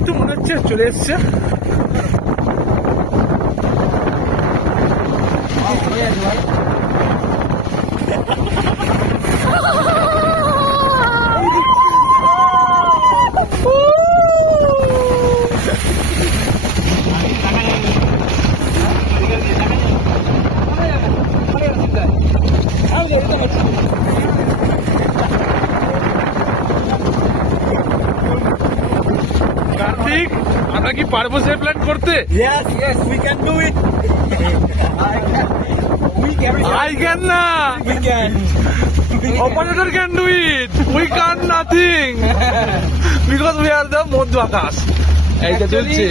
একটু মনে হচ্ছে চলে এসছে। কার্তিক, আমরা কি পারবো সে প্ল্যান করতে? Yes, yes, we can do it. I can না, We can. operator can do it, we can't nothing because we are the মধ্য আকাশ। এইটা চলছে।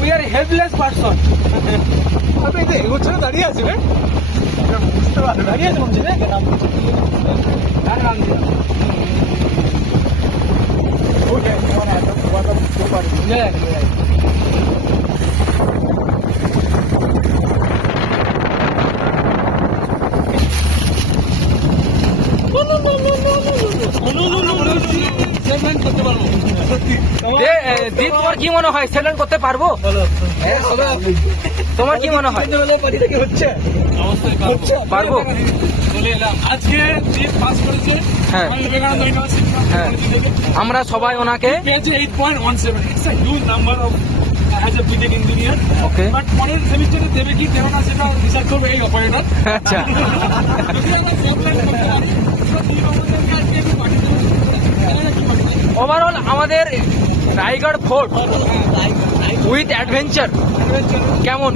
We are helpless person. আপনি এটা এগোচ্ছে না, দাঁড়িয়ে আছে রে? বুঝতে পারলো, দাঁড়িয়ে আছে মনে হচ্ছে রে? তোমার কি মনে হয় সেটেল করতে পারবো? তোমার কি মনে হয় পারবো? আজকে দীপ পাস করেছে। হ্যাঁ। বিবেকানন্দ ইউনিভার্সিটি হ্যাঁ। আমরা সবাই ওনাকে পেয়েছে 8.17। It's a huge number of as a BTech engineer. Okay. But পরের সেমিস্টারে দেবে কি দেবে না সেটা রিসার্চ করবে এই অপারেটর। আচ্ছা ওভারঅল আমাদের রায়গড় ফোর্ট উইথ অ্যাডভেঞ্চার কেমন?